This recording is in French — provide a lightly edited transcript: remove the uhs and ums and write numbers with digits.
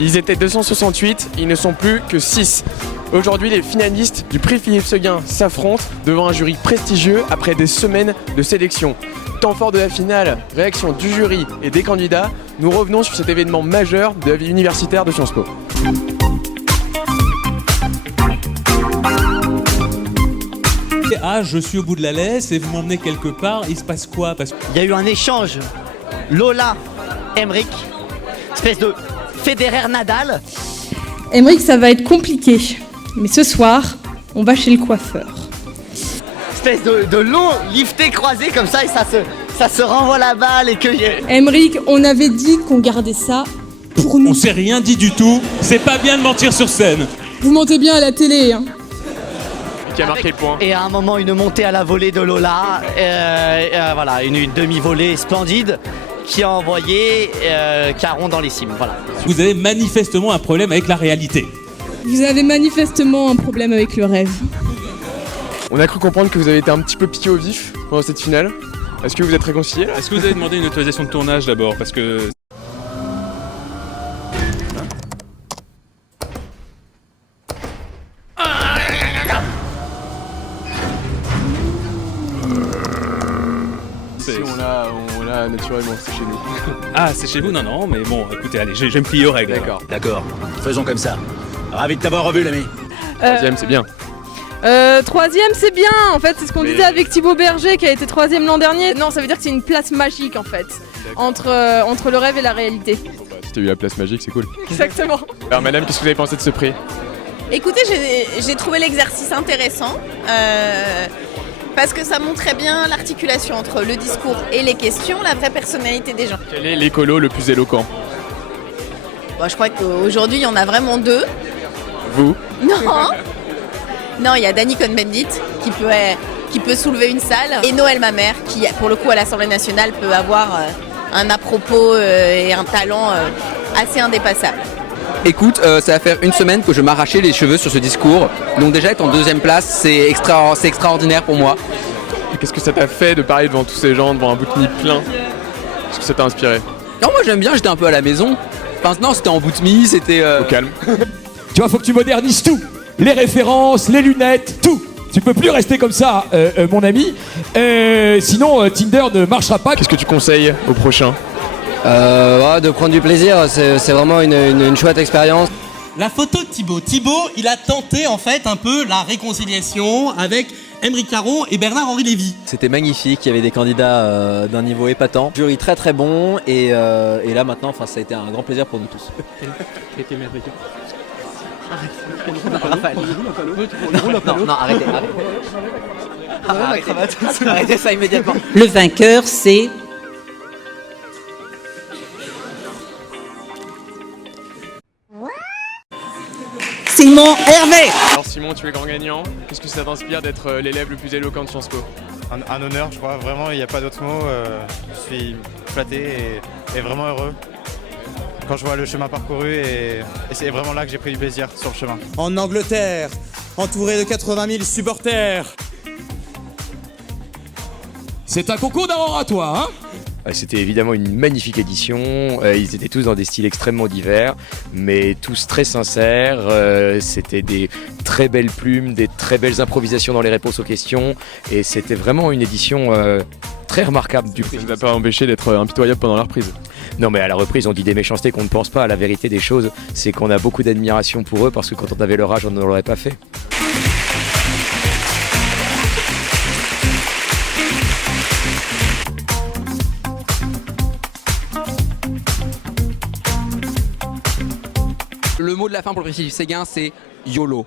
Ils étaient 268, ils ne sont plus que 6. Aujourd'hui, les finalistes du prix Philippe Seguin s'affrontent devant un jury prestigieux après des semaines de sélection. Temps fort de la finale, réaction du jury et des candidats, nous revenons sur cet événement majeur de la vie universitaire de Sciences Po. Ah, je suis au bout de la laisse et vous m'emmenez quelque part, il se passe quoi? Parce que... Il y a eu un échange. Lola, Emric, espèce de Federer-Nadal. Emric, ça va être compliqué. Mais ce soir, on va chez le coiffeur. Espèce de long lifté croisé comme ça et ça se renvoie la balle et que... Emric, on avait dit qu'on gardait ça pour nous. On s'est rien dit du tout, c'est pas bien de mentir sur scène. Vous mentez bien à la télé, hein. Qui a marqué le point. Et à un moment, une montée à la volée de Lola. Voilà, une demi-volée splendide qui a envoyé Caron dans les cimes. Voilà. Vous avez manifestement un problème avec la réalité. Vous avez manifestement un problème avec le rêve. On a cru comprendre que vous avez été un petit peu piqué au vif pendant cette finale. Est-ce que vous êtes réconciliés là? Est-ce que vous avez demandé une autorisation de tournage d'abord? Parce que... Si on l'a naturellement, c'est chez nous. Ah, c'est chez vous? Non, non, mais bon, écoutez, allez, je vais me plier aux règles. D'accord. D'accord, faisons comme ça. Ravi de t'avoir revu, l'ami. Troisième, c'est bien. Troisième, c'est bien. En fait, c'est ce qu'on disait avec Thibaut Berger qui a été troisième l'an dernier. Non, ça veut dire que c'est une place magique en fait entre le rêve et la réalité. Si t'as eu la place magique, c'est cool. Exactement. Alors madame, qu'est-ce que vous avez pensé de ce prix? Écoutez, j'ai trouvé l'exercice intéressant parce que ça montrait bien l'articulation entre le discours et les questions, la vraie personnalité des gens. Quel est l'écolo le plus éloquent? Bon, je crois qu'aujourd'hui, il y en a vraiment deux. Vous? Non, il y a Danny Cohn-Bendit qui peut soulever une salle et Noël Mamère qui, pour le coup, à l'Assemblée nationale peut avoir un à-propos et un talent assez indépassable. Écoute, ça va faire une semaine que je m'arrachais les cheveux sur ce discours. Donc déjà être en deuxième place, c'est extraordinaire pour moi. Qu'est-ce que ça t'a fait de parler devant tous ces gens, devant un bout de nuit plein? Est-ce que ça t'a inspiré? Non, moi j'aime bien, j'étais un peu à la maison. Enfin non, c'était en bout de nuit, c'était... Au calme. Tu vois, faut que tu modernises tout. Les références, les lunettes, tout. Tu peux plus rester comme ça, mon ami. Sinon, Tinder ne marchera pas. Qu'est-ce que tu conseilles au prochain? De prendre du plaisir, c'est vraiment une chouette expérience. La photo de Thibaut. Thibaut, il a tenté en fait un peu la réconciliation avec Emric Caron et Bernard-Henri Lévy. C'était magnifique, il y avait des candidats d'un niveau épatant. Jury très très bon et là maintenant, ça a été un grand plaisir pour nous tous. Non, arrêtez. Arrêtez ça immédiatement. Le vainqueur, c'est... Simon Hervé. Alors Simon, tu es grand gagnant. Qu'est-ce que ça t'inspire d'être l'élève le plus éloquent de Sciences Po? Un honneur, je crois. Vraiment, il n'y a pas d'autre mot. Je suis flatté et vraiment heureux quand je vois le chemin parcouru et c'est vraiment là que j'ai pris du plaisir sur le chemin. En Angleterre, entouré de 80 000 supporters. C'est un concours d'un oratoire, hein? C'était évidemment une magnifique édition, ils étaient tous dans des styles extrêmement divers, mais tous très sincères, c'était des très belles plumes, des très belles improvisations dans les réponses aux questions, et c'était vraiment une édition très remarquable du prix. Ça ne vous a pas empêché d'être impitoyable pendant la reprise? Non, mais à la reprise on dit des méchancetés qu'on ne pense pas, la vérité des choses c'est qu'on a beaucoup d'admiration pour eux, parce que quand on avait leur âge on ne l'aurait pas fait. Le mot de la fin pour le prix Philippe Séguin, c'est YOLO.